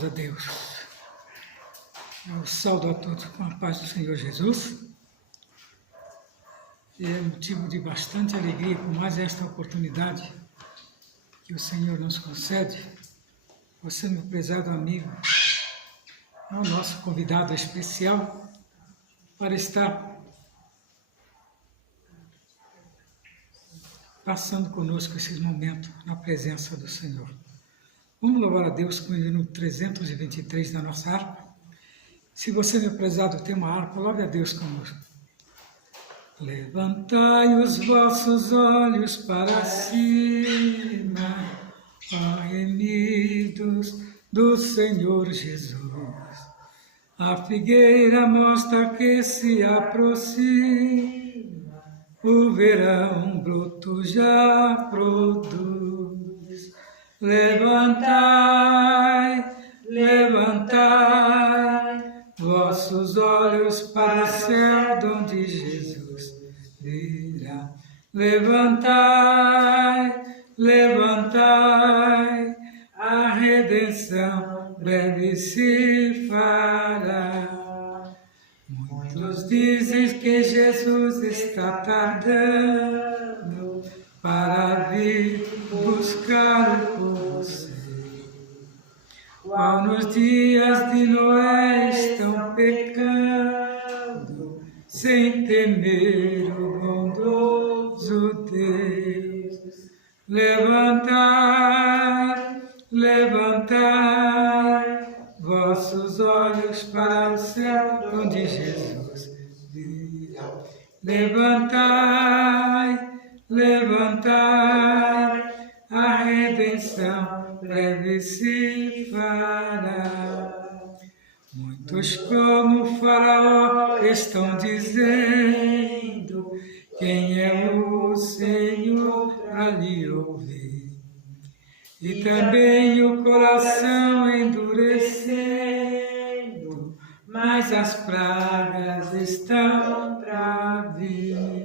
Graças a Deus. Eu saúdo a todos com a paz do Senhor Jesus. E é motivo de bastante alegria por mais esta oportunidade que o Senhor nos concede. Você, meu prezado amigo, é o nosso convidado especial para estar passando conosco esses momentos na presença do Senhor. Vamos louvar a Deus com o hino 323 da nossa harpa. Se você, meu prezado, tem uma harpa, louve a Deus conosco. Levantai os vossos olhos para cima, ó remidos do Senhor Jesus. A figueira mostra que se aproxima, o verão broto já produz. Levantai, levantai vossos olhos para o céu, donde Jesus virá. Levantai, levantai, a redenção breve se fará. Muitos dizem que Jesus está tardando para vir buscar o povo seu, qual nos dias de Noé estão pecando, sem temer o bondoso Deus. Levantai, levantai vossos olhos para o céu, onde Jesus virá. Levantai, levantai, a redenção breve se fará. Muitos como Faraó estão dizendo, quem é o Senhor para lhe ouvir? E também o coração endurecendo, mas as pragas estão para vir.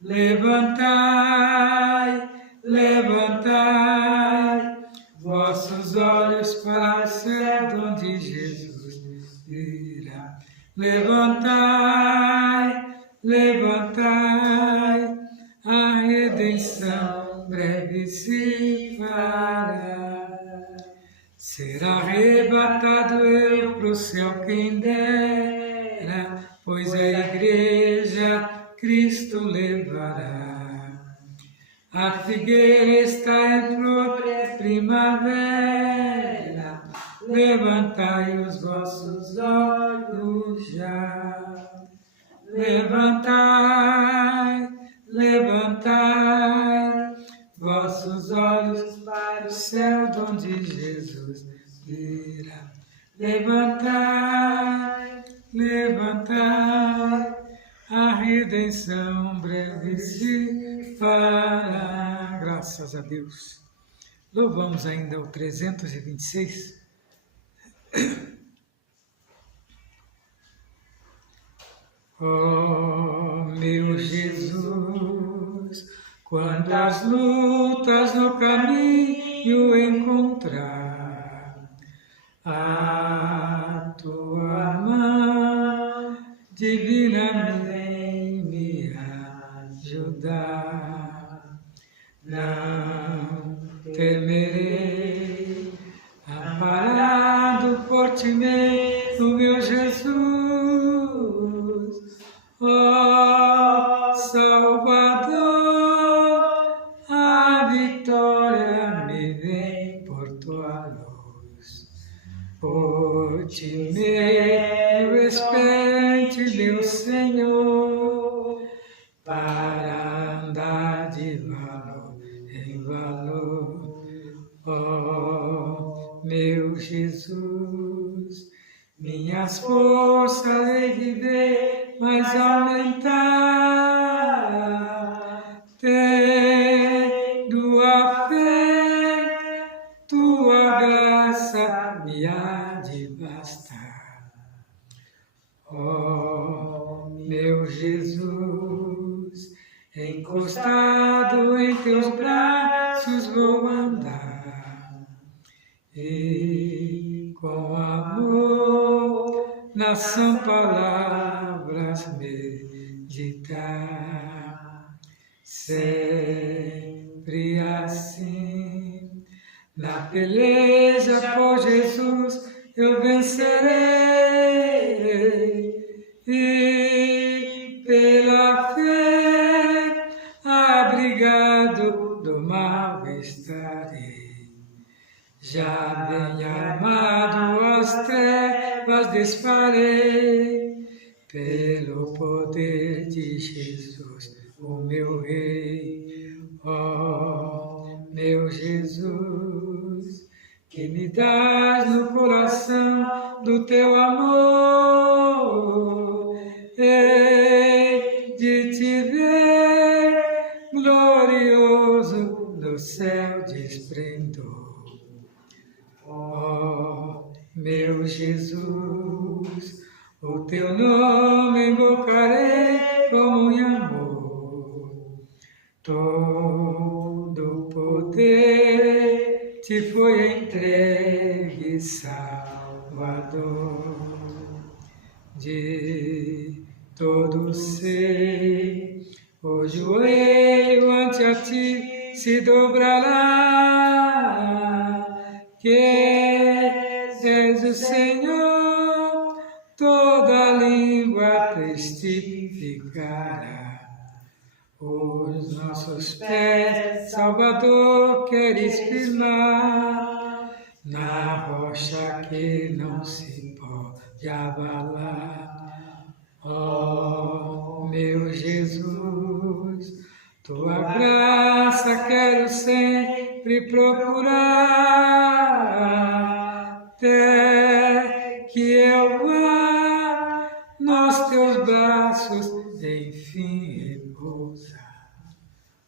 Levantai, levantai vossos olhos para o céu, onde Jesus virá. Levantai, levantai, a redenção breve se fará. Será arrebatado eu pro céu quem dera, pois a igreja Cristo levará. A figueira está em flor, é primavera, levantai os vossos olhos já. Levantai, levantai vossos olhos para o céu, onde Jesus virá. Levantai, levantai, a redenção breve se fará. Graças a Deus. Louvamos ainda o 326. Oh, meu Jesus, quantas lutas no caminho encontrar, a tua mão divina vem me ajudar. Não temerei, amparado por ti mesmo, meu Jesus. Ó Salvador, a vitória me vem por tua luz. Por ti meu experte, meu Senhor, para andar de valor em valor. Ó meu Jesus, minhas forças hei de ver mais aumentar, tendo a fé, tua graça me há de bastar. Ó meu Jesus, encostado em teus braços vou andar, e nas são palavras meditar, sempre assim. Na peleja por Jesus eu vencerei, e pela fé abrigado do mal estarei. Já bem armado as trevas desfarei, pelo poder de Jesus, o meu Rei. Ó meu Jesus, que me dás no coração do teu amor, hei de te ver glorioso no céu de esplendor. Ó meu Jesus, o teu nome invocarei como em amor. Todo poder te foi entregue, Salvador. De todo ser, o joelho ante a ti se dobrará, que és o Senhor, toda língua testificará. Os nossos pés, Salvador, queres firmar na rocha que não se pode abalar. Ó meu Jesus, tua graça quero sempre procurar, até que eu vá nos teus braços, enfim repousar.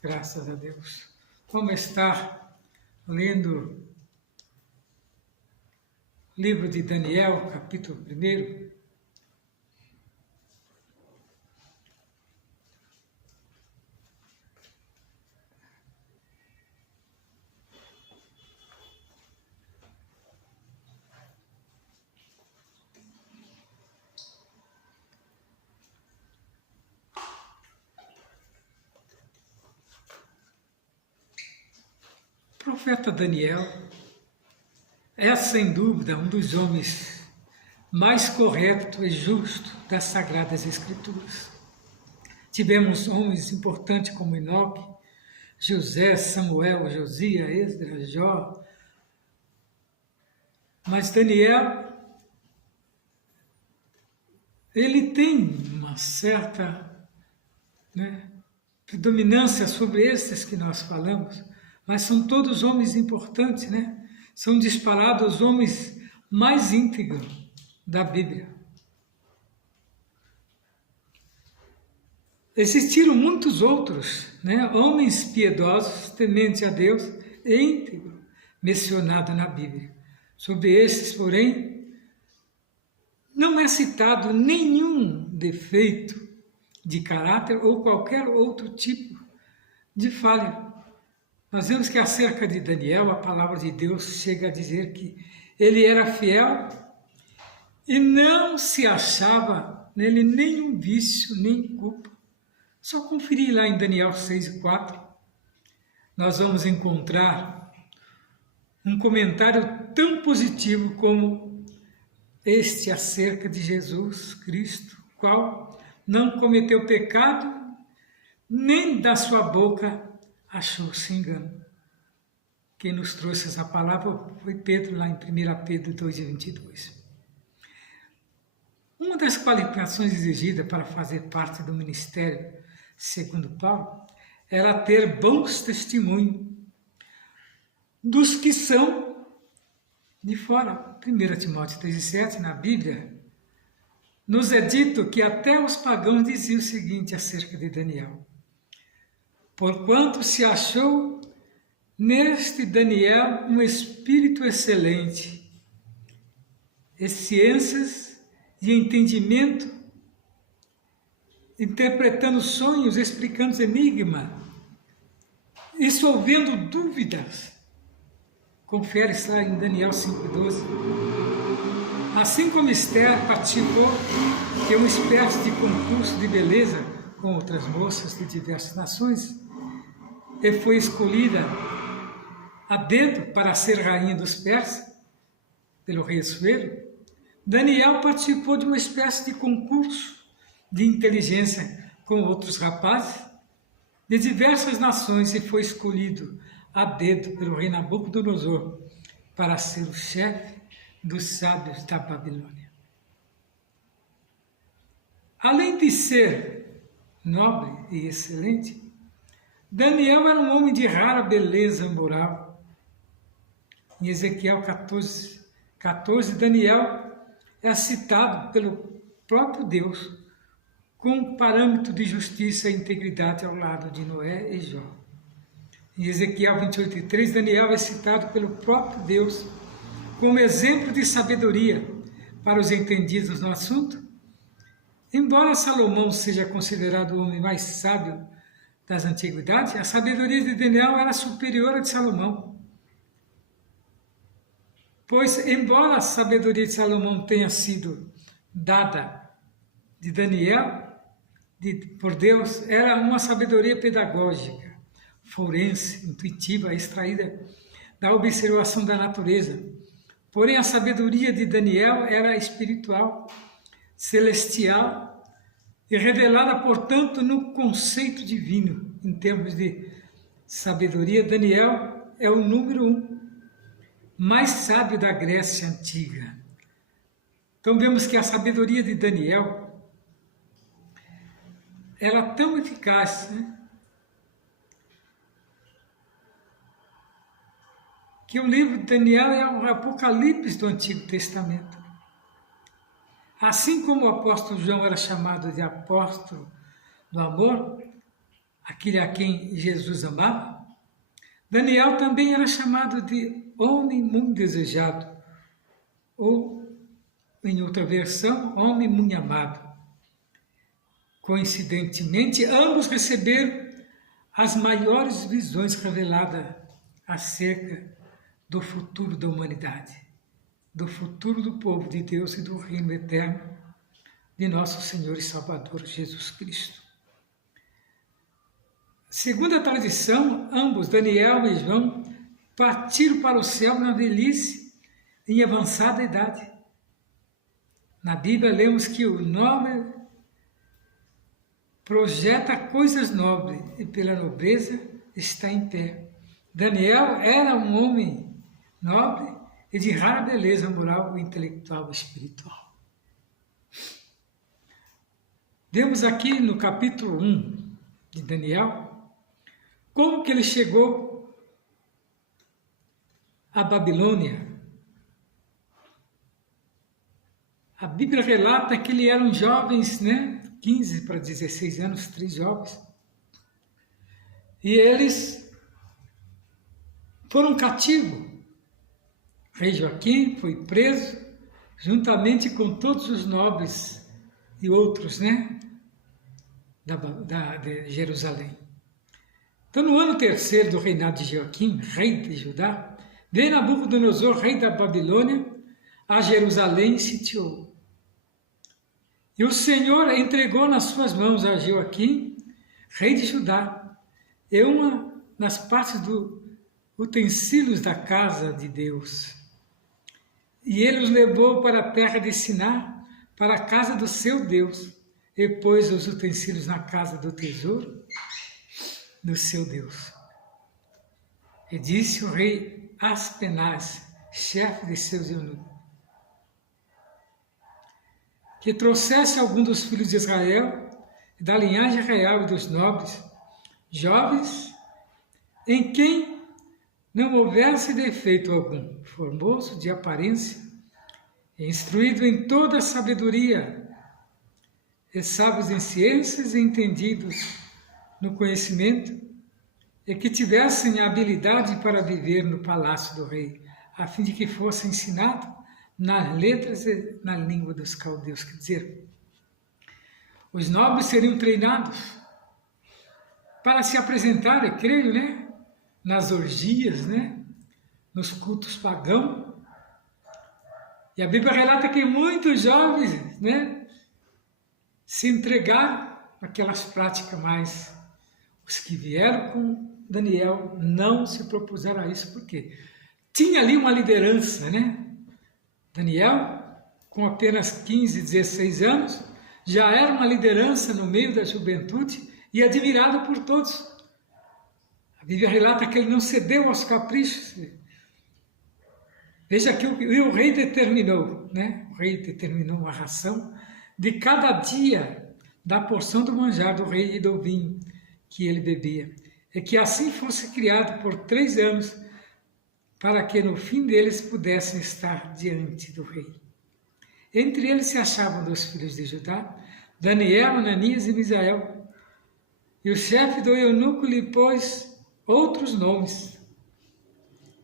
Graças a Deus. Vamos estar lendo o livro de Daniel, capítulo 1. O profeta Daniel é, sem dúvida, um dos homens mais corretos e justos das Sagradas Escrituras. Tivemos homens importantes como Enoque, José, Samuel, Josias, Esdras, Jó. Mas Daniel, ele tem uma certa predominância sobre esses que nós falamos, mas são todos homens importantes, São disparados os homens mais íntegros da Bíblia. Existiram muitos outros, homens piedosos, tementes a Deus e íntegros, mencionados na Bíblia. Sobre esses, porém, não é citado nenhum defeito de caráter ou qualquer outro tipo de falha. Nós vemos que acerca de Daniel, a palavra de Deus chega a dizer que ele era fiel e não se achava nele nenhum vício, nem culpa. Só conferir lá em Daniel 6:4, nós vamos encontrar um comentário tão positivo como este acerca de Jesus Cristo, qual não cometeu pecado, nem da sua boca achou-se engano. Quem nos trouxe essa palavra foi Pedro, lá em 1 Pedro 2:22. Uma das qualificações exigidas para fazer parte do ministério, segundo Paulo, era ter bons testemunhos dos que são de fora. 1 Timóteo 3:7, na Bíblia, nos é dito que até os pagãos diziam o seguinte acerca de Daniel: porquanto se achou neste Daniel um espírito excelente, e ciências de entendimento, interpretando sonhos, explicando enigmas, resolvendo dúvidas. Confere-se lá em Daniel 5:12. Assim como Esther participou de uma espécie de concurso de beleza com outras moças de diversas nações, e foi escolhida a dedo para ser rainha dos persas, pelo rei Assuero, Daniel participou de uma espécie de concurso de inteligência com outros rapazes de diversas nações e foi escolhido a dedo pelo rei Nabucodonosor para ser o chefe dos sábios da Babilônia. Além de ser nobre e excelente, Daniel era um homem de rara beleza moral. Em Ezequiel 14, Daniel é citado pelo próprio Deus com um parâmetro de justiça e integridade ao lado de Noé e Jó. Em Ezequiel 28:3, Daniel é citado pelo próprio Deus como exemplo de sabedoria para os entendidos no assunto. Embora Salomão seja considerado o homem mais sábio das antiguidades, a sabedoria de Daniel era superior à de Salomão. Pois, embora a sabedoria de Salomão tenha sido dada de Daniel, por Deus, era uma sabedoria pedagógica, forense, intuitiva, extraída da observação da natureza. Porém, a sabedoria de Daniel era espiritual, celestial e revelada, portanto, no conceito divino. Em termos de sabedoria, Daniel é o número 1 mais sábio da Grécia Antiga. Então vemos que a sabedoria de Daniel era tão eficaz, que o livro de Daniel é o Apocalipse do Antigo Testamento. Assim como o apóstolo João era chamado de apóstolo do amor, aquele a quem Jesus amava, Daniel também era chamado de homem muito desejado, ou, em outra versão, homem muito amado. Coincidentemente, ambos receberam as maiores visões reveladas acerca do futuro da humanidade, do futuro do povo de Deus e do reino eterno de nosso Senhor e Salvador Jesus Cristo. Segundo a tradição, ambos, Daniel e João, partiram para o céu na velhice, em avançada idade. Na Bíblia lemos que o nobre projeta coisas nobres e pela nobreza está em pé. Daniel era um homem nobre e de rara beleza moral, intelectual e espiritual. Vemos aqui no capítulo 1 de Daniel como que ele chegou à Babilônia. A Bíblia relata que ele eram jovens, 15 para 16 anos, 3 jovens. E eles foram cativos. O rei Joaquim foi preso, juntamente com todos os nobres e outros, de Jerusalém. Então, no ano 3º do reinado de Joaquim, rei de Judá, veio Nabucodonosor, rei da Babilônia, a Jerusalém e sitiou. E o Senhor entregou nas suas mãos a Joaquim, rei de Judá, e uma das partes dos utensílios da casa de Deus. E ele os levou para a terra de Siná, para a casa do seu Deus, e pôs os utensílios na casa do tesouro do seu Deus. E disse o rei Aspenaz, chefe de seus eunucos, que trouxesse algum dos filhos de Israel, da linhagem real e dos nobres, jovens, em quem não houvesse defeito algum, formoso de aparência, instruído em toda a sabedoria, e sábios em ciências e entendidos no conhecimento, e que tivessem a habilidade para viver no palácio do rei, a fim de que fossem ensinados nas letras e na língua dos caldeus. Quer dizer, os nobres seriam treinados para se apresentarem, creio, nas orgias, nos cultos pagãos, E a Bíblia relata que muitos jovens, né, se entregaram àquelas práticas, mas os que vieram com Daniel não se propuseram a isso, porque tinha ali uma liderança, né? Daniel, com apenas 15, 16 anos, já era uma liderança no meio da juventude e admirado por todos. A Bíblia relata que ele não cedeu aos caprichos. Veja que o rei determinou, né? O rei determinou uma ração de cada dia da porção do manjar do rei e do vinho que ele bebia. E que assim fosse criado por 3 anos, para que no fim deles pudessem estar diante do rei. Entre eles se achavam 2 filhos de Judá, Daniel, Ananias e Misael. E o chefe do eunuco lhe pôs outros nomes,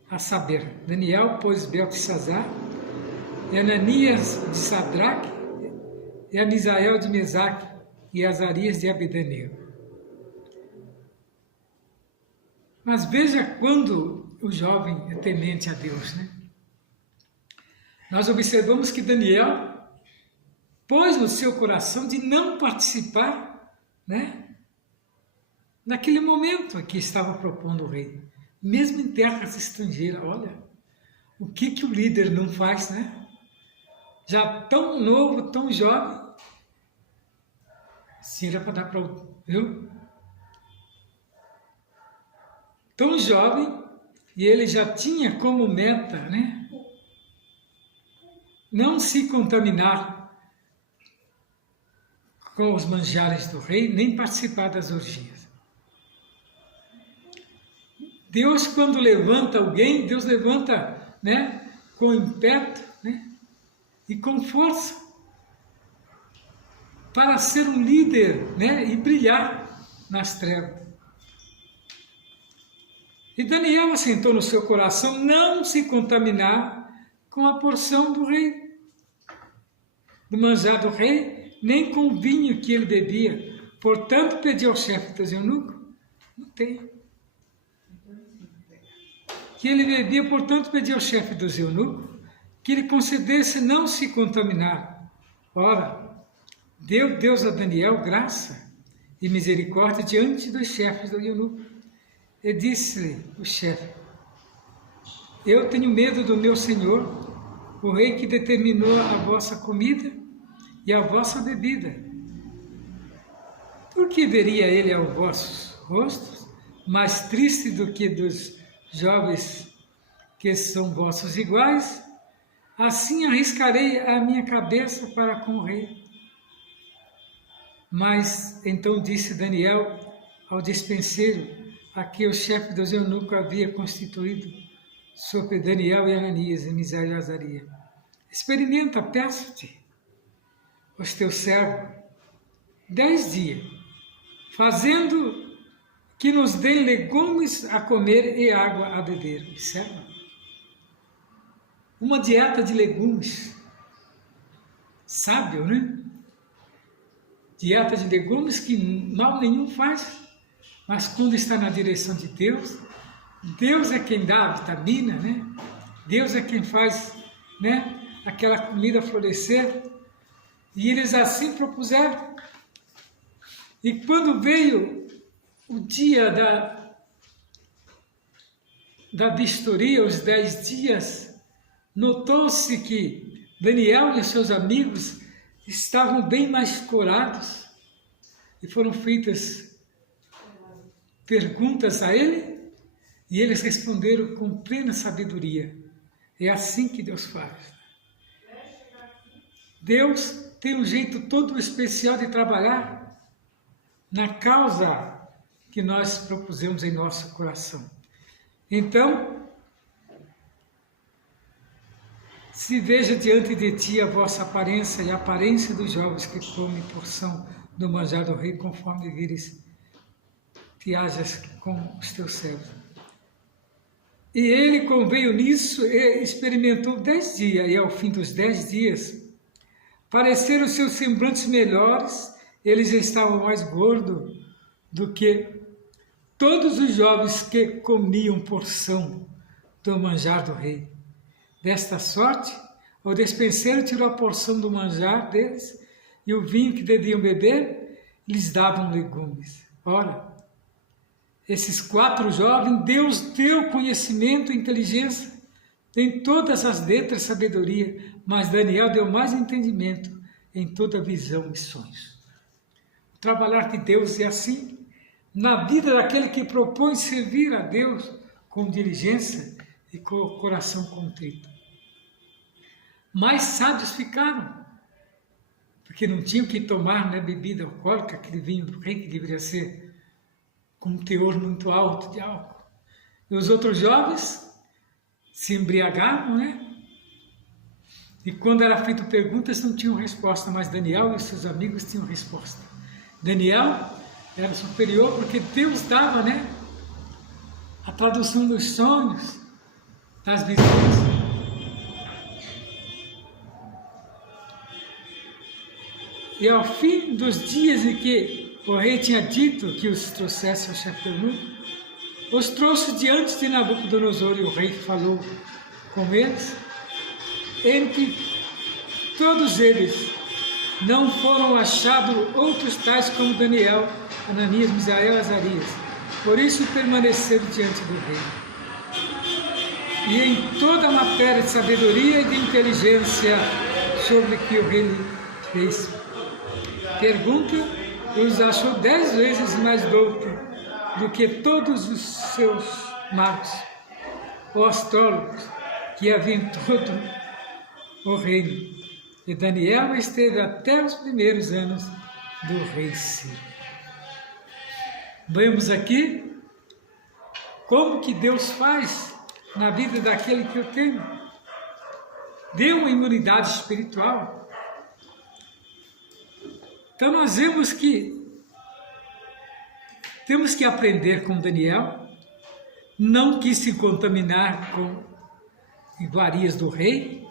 a saber, Daniel pôs Beltesazar, e Ananias de Sadraque, e a Misael de Mesaque, e Azarias de Abednego. Mas veja quando o jovem é temente a Deus, né? Nós observamos que Daniel pôs no seu coração de não participar, né? Naquele momento que estava propondo o rei, mesmo em terras estrangeiras. Olha, o que o líder não faz, né? Já tão novo, tão jovem, sim, era para dar para o... Viu? Tão jovem, e ele já tinha como meta, né? Não se contaminar com os manjares do rei, nem participar das orgias. Deus, quando levanta alguém, Deus levanta, né, com impeto, né, e com força, para ser um líder, né, e brilhar nas trevas. E Daniel assentou no seu coração não se contaminar com a porção do rei, do manjar do rei, nem com o vinho que ele bebia. Portanto, pediu ao chefe dos eunucos, não tem, que ele bebia, portanto, pediu ao chefe dos eunucos que lhe concedesse não se contaminar. Ora, deu Deus a Daniel graça e misericórdia diante dos chefes do eunuco. E disse-lhe o chefe: eu tenho medo do meu senhor, o rei que determinou a vossa comida e a vossa bebida. Por que veria ele aos vossos rostos mais triste do que dos jovens que são vossos iguais? Assim arriscarei a minha cabeça para com o rei. Mas então disse Daniel ao despenseiro, a que o chefe dos eunucos havia constituído sobre Daniel e Ananias e Misael e Azarias: experimenta, peço-te, os teus servos, 10 dias, fazendo que nos deem legumes a comer e água a beber. Observa. Uma dieta de legumes. Sábio, né? Dieta de legumes que mal nenhum faz. Mas quando está na direção de Deus, Deus é quem dá a vitamina, né? Deus é quem faz, né, aquela comida florescer. E eles assim propuseram. E quando veio o dia da vistoria, os 10 dias, notou-se que Daniel e seus amigos estavam bem mais corados e foram feitas perguntas a ele e eles responderam com plena sabedoria. É assim que Deus faz. Deus tem um jeito todo especial de trabalhar na causa que nós propusemos em nosso coração. Então, se veja diante de ti a vossa aparência e a aparência dos jovens que comem porção do manjar do rei, conforme vires que hajas com os teus servos. E ele conveio nisso e experimentou 10 dias, e ao fim dos 10 dias, pareceram os seus semblantes melhores, eles estavam mais gordos do que todos os jovens que comiam porção do manjar do rei. Desta sorte, O despenseiro tirou a porção do manjar deles e o vinho que deviam beber, lhes davam legumes. Ora, esses 4 jovens, Deus deu conhecimento e inteligência, em todas as letras, sabedoria, mas Daniel deu mais entendimento em toda visão e sonhos. O trabalhar de Deus é assim, na vida daquele que propõe servir a Deus com diligência e com o coração contrito. Mais sábios ficaram, porque não tinham que tomar, né, bebida alcoólica, aquele vinho do rei que deveria ser com um teor muito alto de álcool. E os outros jovens se embriagavam, né? E quando era feito perguntas não tinham resposta, mas Daniel e seus amigos tinham resposta. Daniel era superior porque Deus dava, né, a tradução dos sonhos, das visões. E ao fim dos dias em que o rei tinha dito que os trouxesse ao chefe do eunuco, os trouxe diante de Nabucodonosor e o rei falou com eles. Entre todos eles não foram achados outros tais como Daniel, Ananias, Misael e Azarias. Por isso permaneceram diante do rei. E em toda a matéria de sabedoria e de inteligência sobre que o rei fez pergunta, os achou 10 vezes mais douto do que todos os seus magos ou astrólogos que havia em todo o reino. E Daniel esteve até os primeiros anos do rei Ciro. Vemos aqui como que Deus faz na vida daquele que o teme. Deu uma imunidade espiritual. Então nós vemos que temos que aprender com Daniel, não quis se contaminar com iguarias do rei.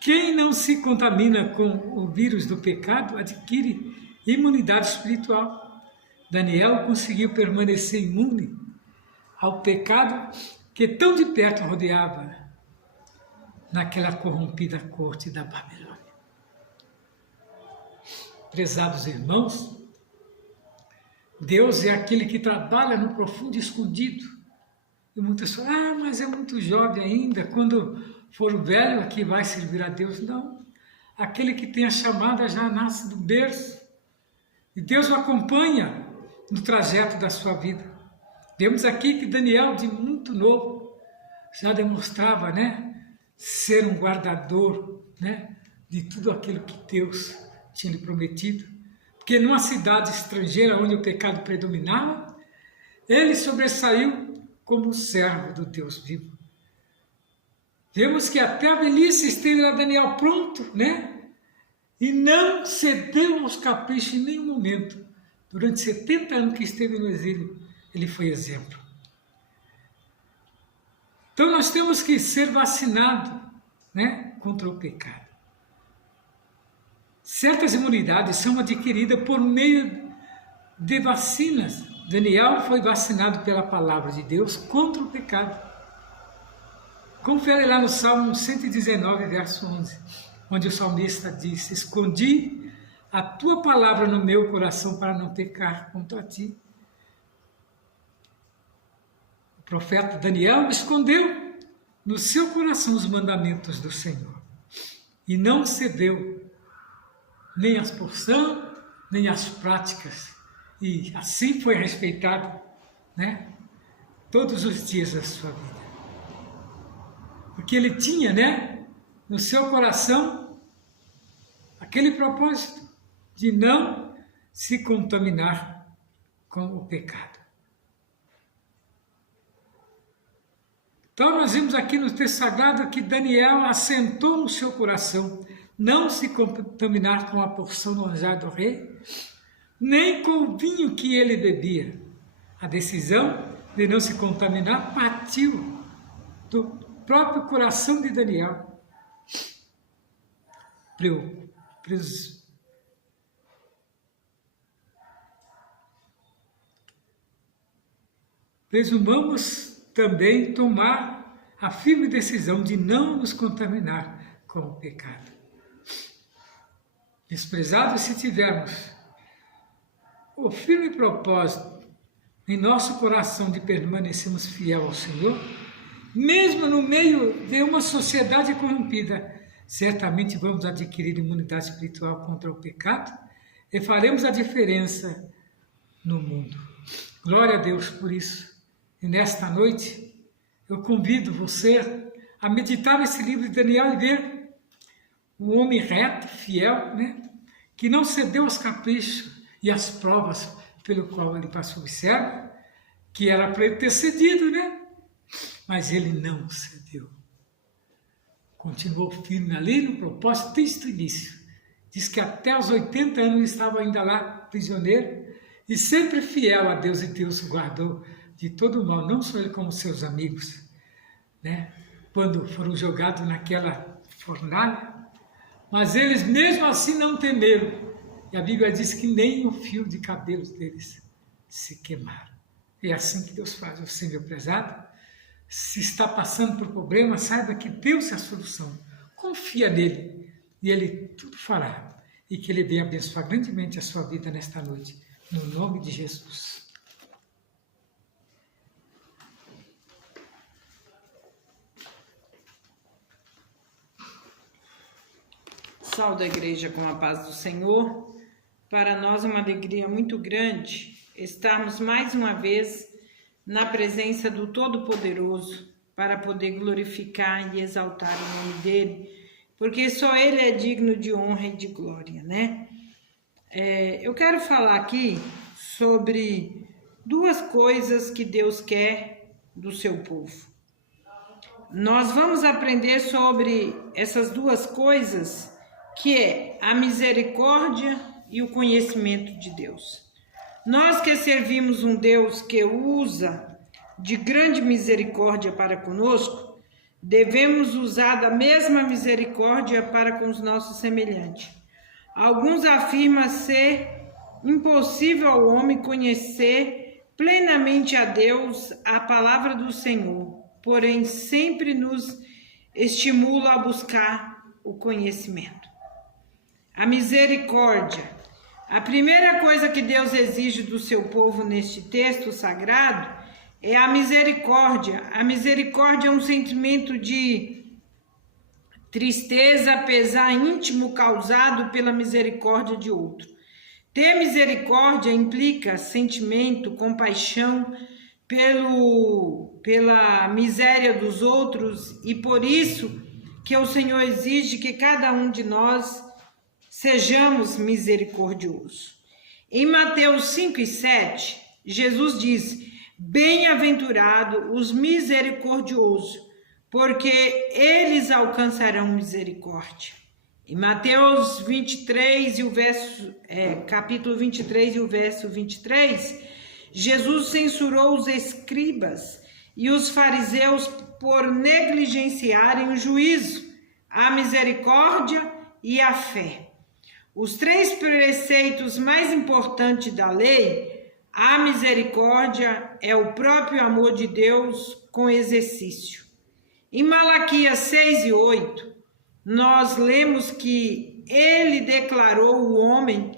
Quem não se contamina com o vírus do pecado adquire imunidade espiritual. Daniel conseguiu permanecer imune ao pecado que tão de perto rodeava naquela corrompida corte da Babilônia. Prezados irmãos, Deus é aquele que trabalha no profundo e escondido. E muitas falam, mas é muito jovem ainda, quando for velho aqui vai servir a Deus. Não, aquele que tem a chamada já nasce do berço. E Deus o acompanha no trajeto da sua vida. Vemos aqui que Daniel, de muito novo, já demonstrava, né, ser um guardador, né, de tudo aquilo que Deus tinha lhe prometido. Porque numa cidade estrangeira onde o pecado predominava, ele sobressaiu como servo do Deus vivo. Vemos que até a velhice esteve lá Daniel pronto, né? E não cedeu aos caprichos em nenhum momento. Durante 70 anos que esteve no exílio, ele foi exemplo. Então nós temos que ser vacinados, né, contra o pecado. Certas imunidades são adquiridas por meio de vacinas. Daniel foi vacinado pela palavra de Deus contra o pecado. Confere lá no Salmo 119, verso 11, onde o salmista diz: escondi a tua palavra no meu coração para não pecar contra ti. O profeta Daniel escondeu no seu coração os mandamentos do Senhor e não cedeu nem às porções, nem às práticas. E assim foi respeitado, né, todos os dias da sua vida. Porque ele tinha, né, no seu coração aquele propósito de não se contaminar com o pecado. Então nós vimos aqui no texto sagrado que Daniel assentou no seu coração não se contaminar com a porção do manjar do rei, nem com o vinho que ele bebia. A decisão de não se contaminar partiu do próprio coração de Daniel. Presumamos também tomar a firme decisão de não nos contaminar com o pecado. Desprezados, se tivermos o firme propósito em nosso coração de permanecermos fiel ao Senhor, mesmo no meio de uma sociedade corrompida, certamente vamos adquirir imunidade espiritual contra o pecado e faremos a diferença no mundo. Glória a Deus por isso. E nesta noite, eu convido você a meditar nesse livro de Daniel e ver o homem reto, fiel, que não cedeu aos caprichos e às provas pelo qual ele passou. Observa que era para ele ter cedido, mas ele não cedeu. Continuou firme ali no propósito desde o início. Diz que até os 80 anos ele estava ainda lá, prisioneiro, e sempre fiel a Deus, e Deus o guardou de todo o mal, não só ele como seus amigos, quando foram jogados naquela fornalha, mas eles mesmo assim não temeram. E a Bíblia diz que nem o fio de cabelos deles se queimaram. É assim que Deus faz. Você, meu prezado, se está passando por problema, saiba que Deus é a solução. Confia nele e ele tudo fará. E que ele venha abençoar grandemente a sua vida nesta noite. No nome de Jesus. Saúde a igreja com a paz do Senhor. Para nós é uma alegria muito grande estarmos mais uma vez na presença do Todo-Poderoso para poder glorificar e exaltar o nome dele, porque só ele é digno de honra e de glória, Eu quero falar aqui sobre duas coisas que Deus quer do seu povo. Nós vamos aprender sobre essas duas coisas, que é a misericórdia e o conhecimento de Deus. Nós que servimos um Deus que usa de grande misericórdia para conosco, devemos usar da mesma misericórdia para com os nossos semelhantes. Alguns afirmam ser impossível ao homem conhecer plenamente a Deus, a palavra do Senhor, porém sempre nos estimula a buscar o conhecimento. A misericórdia. A primeira coisa que Deus exige do seu povo neste texto sagrado é a misericórdia. A misericórdia é um sentimento de tristeza, pesar íntimo causado pela misericórdia de outro. Ter misericórdia implica sentimento, compaixão pela miséria dos outros, e por isso que o Senhor exige que cada um de nós sejamos misericordiosos. Em Mateus 5 e 7, Jesus diz: bem-aventurado os misericordiosos, porque eles alcançarão misericórdia. Em Mateus 23 e capítulo 23 e o verso 23, Jesus censurou os escribas e os fariseus por negligenciarem o juízo, a misericórdia e a fé. Os três preceitos mais importantes da lei, a misericórdia é o próprio amor de Deus com exercício. Em Malaquias 6 e 8, nós lemos que ele declarou ao homem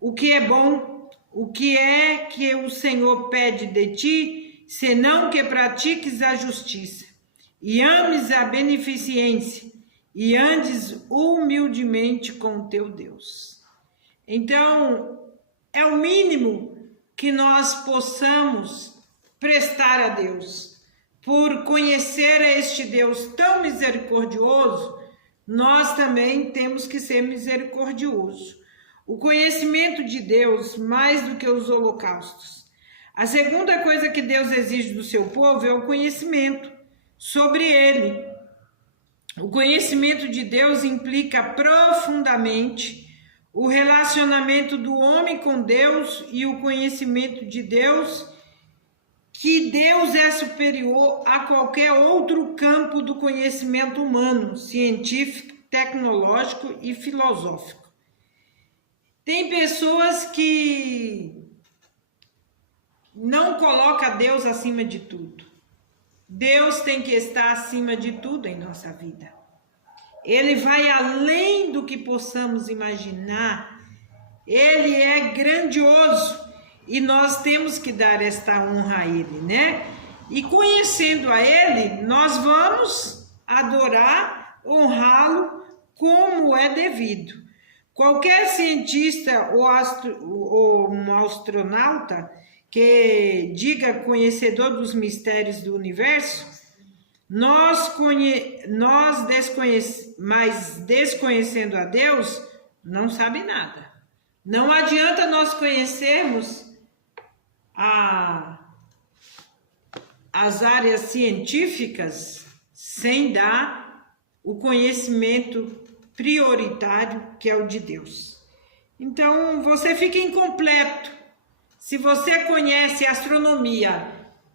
o que é bom, o que é que o Senhor pede de ti, senão que pratiques a justiça, e ames a beneficência, e andes humildemente com o teu Deus. Então, é o mínimo que nós possamos prestar a Deus. Por conhecer a este Deus tão misericordioso, nós também temos que ser misericordiosos. O conhecimento de Deus, mais do que os holocaustos. A segunda coisa que Deus exige do seu povo é o conhecimento sobre ele. O conhecimento de Deus implica profundamente o relacionamento do homem com Deus e o conhecimento de Deus, que Deus é superior a qualquer outro campo do conhecimento humano, científico, tecnológico e filosófico. Tem pessoas que não colocam Deus acima de tudo. Deus tem que estar acima de tudo em nossa vida. Ele vai além do que possamos imaginar. Ele é grandioso e nós temos que dar esta honra a Ele, né? E conhecendo a Ele, nós vamos adorar, honrá-lo como é devido. Qualquer cientista ou um astronauta que diga conhecedor dos mistérios do universo, mas desconhecendo a Deus, não sabe nada. Não adianta nós conhecermos as áreas científicas sem dar o conhecimento prioritário, que é o de Deus. Então, você fica incompleto. Se você conhece astronomia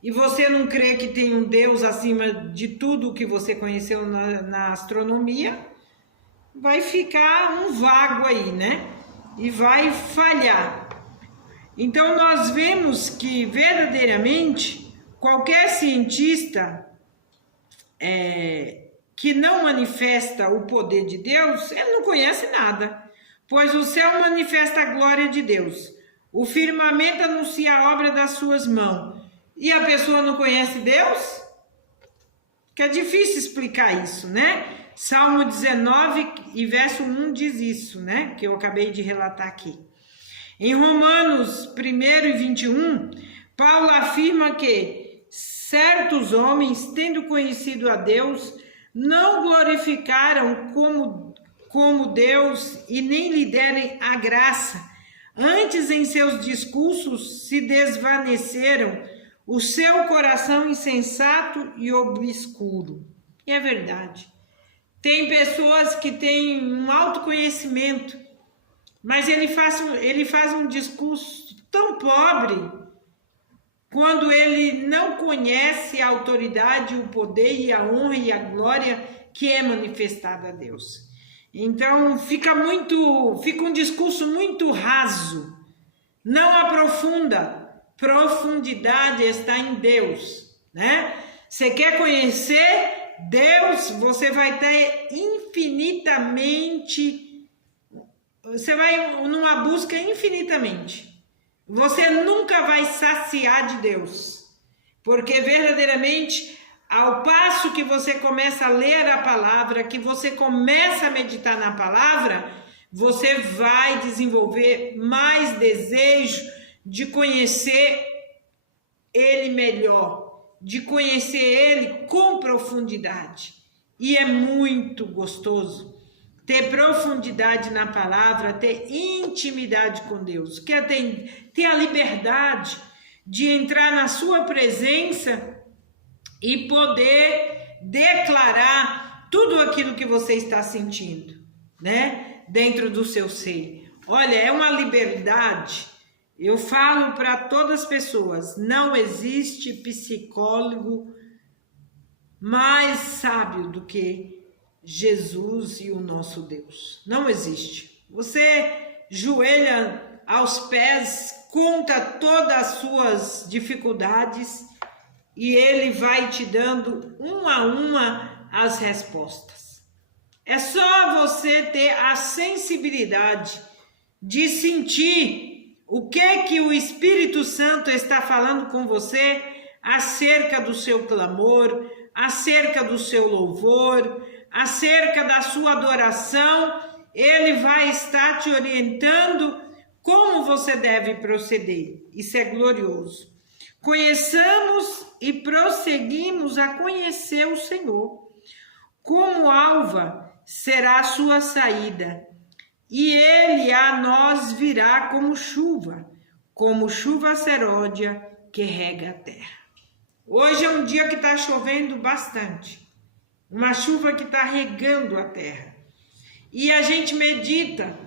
e você não crê que tem um Deus acima de tudo que você conheceu na astronomia, vai ficar um vago aí, né? E vai falhar. Então, nós vemos que verdadeiramente qualquer cientista que não manifesta o poder de Deus, ele não conhece nada, pois o céu manifesta a glória de Deus, o firmamento anuncia a obra das suas mãos, e a pessoa não conhece Deus? Que é difícil explicar isso, né? Salmo 19 e verso 1 diz isso, né? Que eu acabei de relatar aqui. Em Romanos 1 e 21, Paulo afirma que certos homens, tendo conhecido a Deus, não glorificaram como Deus e nem lhe deram a graça. Antes, em seus discursos, se desvaneceram o seu coração insensato e obscuro. E é verdade. Tem pessoas que têm um autoconhecimento, mas ele faz um discurso tão pobre quando ele não conhece a autoridade, o poder e a honra e a glória que é manifestada a Deus. Então fica um discurso muito raso, não aprofunda. Profundidade está em Deus, né? Você quer conhecer Deus, você vai ter infinitamente, você vai numa busca infinitamente. Você nunca vai saciar de Deus, porque verdadeiramente, ao passo que você começa a ler a palavra, que você começa a meditar na palavra, você vai desenvolver mais desejo de conhecer Ele melhor, de conhecer Ele com profundidade. E é muito gostoso ter profundidade na palavra, ter intimidade com Deus, quer ter a liberdade de entrar na sua presença e poder declarar tudo aquilo que você está sentindo, né? Dentro do seu ser. Olha, é uma liberdade. Eu falo para todas as pessoas, não existe psicólogo mais sábio do que Jesus e o nosso Deus. Não existe. Você joelha aos pés, conta todas as suas dificuldades e Ele vai te dando uma a uma as respostas. É só você ter a sensibilidade de sentir o que o Espírito Santo está falando com você acerca do seu clamor, acerca do seu louvor, acerca da sua adoração. Ele vai estar te orientando como você deve proceder. Isso é glorioso. Conheçamos e prosseguimos a conhecer o Senhor. Como alva será a sua saída, e ele a nós virá como chuva seródia que rega a terra. Hoje é um dia que está chovendo bastante, uma chuva que está regando a terra. E a gente medita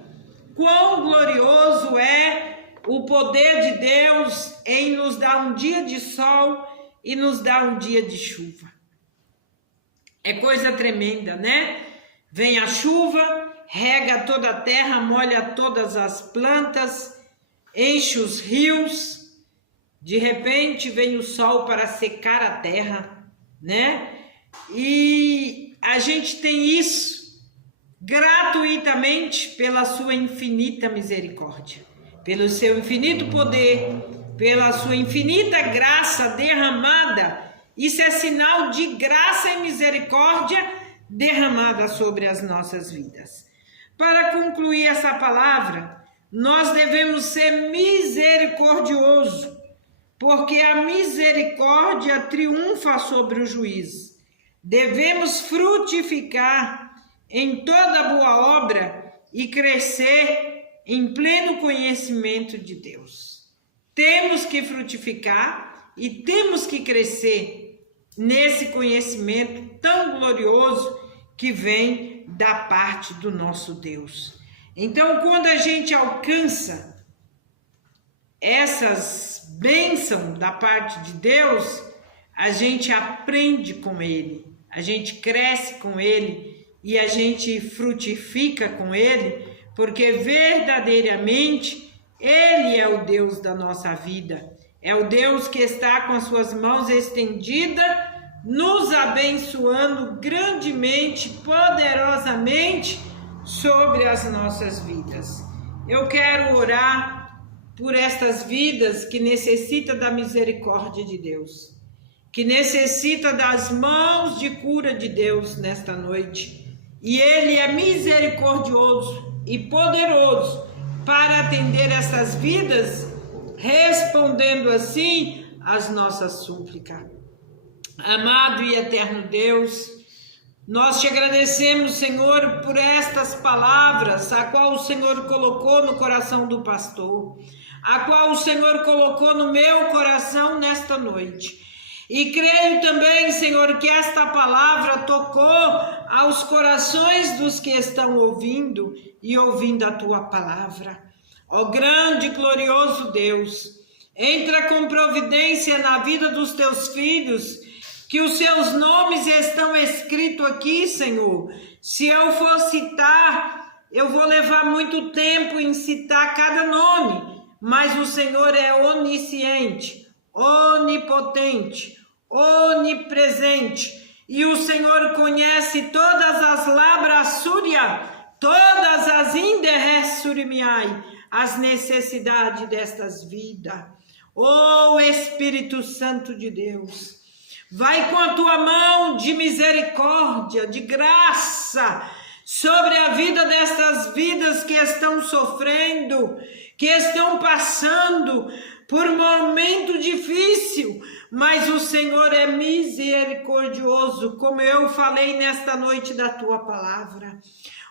quão glorioso é o poder de Deus em nos dar um dia de sol e nos dar um dia de chuva. É coisa tremenda, né? Vem a chuva, rega toda a terra, molha todas as plantas, enche os rios, de repente vem o sol para secar a terra, né? E a gente tem isso gratuitamente pela sua infinita misericórdia, pelo seu infinito poder, pela sua infinita graça derramada. Isso é sinal de graça e misericórdia derramada sobre as nossas vidas. Para concluir essa palavra, nós devemos ser misericordiosos, porque a misericórdia triunfa sobre o juízo. Devemos frutificar em toda boa obra e crescer em pleno conhecimento de Deus. Temos que frutificar e temos que crescer nesse conhecimento tão glorioso que vem da parte do nosso Deus. Então, quando a gente alcança essas bênçãos da parte de Deus, a gente aprende com Ele, a gente cresce com Ele e a gente frutifica com Ele, porque verdadeiramente Ele é o Deus da nossa vida, é o Deus que está com as suas mãos estendidas, nos abençoando grandemente, poderosamente sobre as nossas vidas. Eu quero orar por estas vidas que necessitam da misericórdia de Deus, que necessita das mãos de cura de Deus nesta noite. E Ele é misericordioso e poderoso para atender essas vidas, respondendo assim às nossas súplicas. Amado e eterno Deus, nós te agradecemos, Senhor, por estas palavras, a qual o Senhor colocou no coração do pastor, a qual o Senhor colocou no meu coração nesta noite. E creio também, Senhor, que esta palavra tocou aos corações dos que estão ouvindo e ouvindo a tua palavra. Ó grande e glorioso Deus, entra com providência na vida dos teus filhos, que os seus nomes estão escritos aqui, Senhor. Se eu for citar, eu vou levar muito tempo em citar cada nome, mas o Senhor é onisciente, onipotente, onipresente, e o Senhor conhece todas as labrassúria, todas as inderressurimiai, as necessidades destas vidas. Ó Espírito Santo de Deus, vai com a tua mão de misericórdia, de graça, sobre a vida destas vidas que estão sofrendo, que estão passando por um momento difícil, mas o Senhor é misericordioso, como eu falei nesta noite da tua palavra.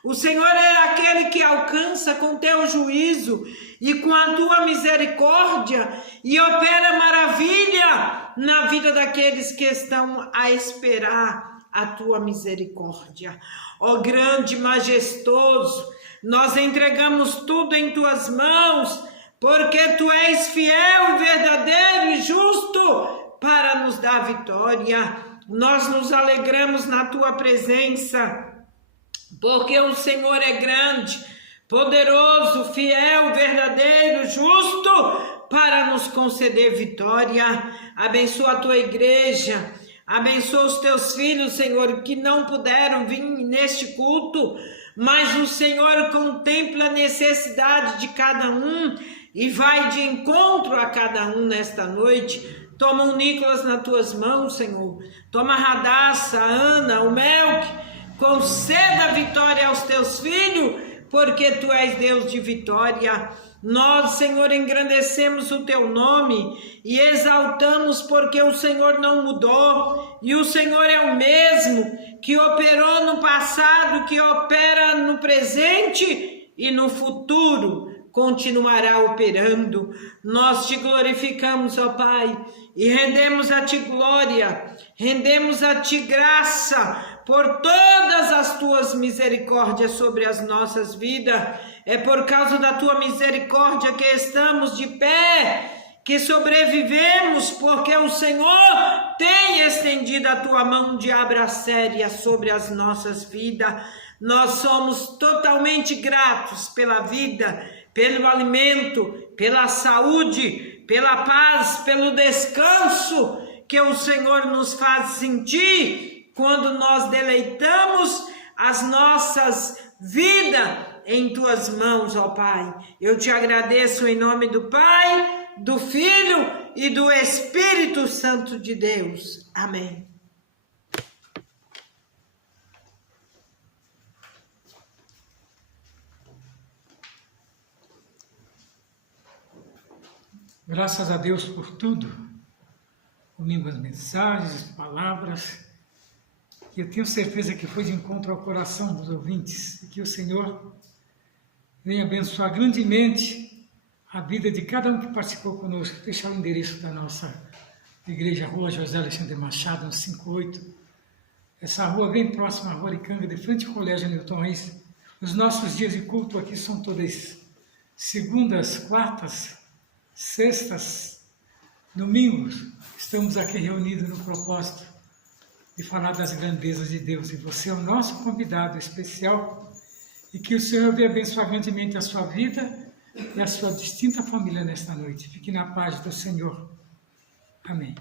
O Senhor é aquele que alcança com teu juízo e com a tua misericórdia e opera maravilha na vida daqueles que estão a esperar a tua misericórdia. Ó grande e majestoso, nós entregamos tudo em tuas mãos, porque tu és fiel, verdadeiro e justo para nos dar vitória. Nós nos alegramos na tua presença, porque o Senhor é grande, poderoso, fiel, verdadeiro, justo para nos conceder vitória. Abençoa a tua igreja, abençoa os teus filhos, Senhor, que não puderam vir neste culto, mas o Senhor contempla a necessidade de cada um e vai de encontro a cada um nesta noite. Toma o Nicolas nas tuas mãos, Senhor. Toma a Radassa, a Ana, o Melk. Conceda vitória aos teus filhos, porque tu és Deus de vitória. Nós, Senhor, engrandecemos o teu nome e exaltamos, porque o Senhor não mudou e o Senhor é o mesmo que operou no passado, que opera no presente e no futuro continuará operando. Nós te glorificamos, ó Pai, e rendemos a ti glória, rendemos a ti graça por todas as tuas misericórdias sobre as nossas vidas. É por causa da tua misericórdia que estamos de pé, que sobrevivemos, porque o Senhor tem estendido a tua mão de abraçéria sobre as nossas vidas. Nós somos totalmente gratos pela vida, pelo alimento, pela saúde, pela paz, pelo descanso que o Senhor nos faz sentir quando nós deleitamos as nossas vida em tuas mãos, ó Pai. Eu te agradeço em nome do Pai, do Filho e do Espírito Santo de Deus. Amém. Graças a Deus por tudo, ouvimos as mensagens, as palavras, e eu tenho certeza que foi de encontro ao coração dos ouvintes, e que o Senhor venha abençoar grandemente a vida de cada um que participou conosco. Vou deixar o endereço da nossa igreja, Rua José Alexandre Machado, 158. Essa rua bem próxima à Rua Aricanga, de frente ao Colégio Newton Reis. Os nossos dias de culto aqui são todas segundas, quartas, sextas, domingos. Estamos aqui reunidos no propósito de falar das grandezas de Deus. E você é o nosso convidado especial. E que o Senhor venha abençoar grandemente a sua vida e a sua distinta família nesta noite. Fique na paz do Senhor. Amém.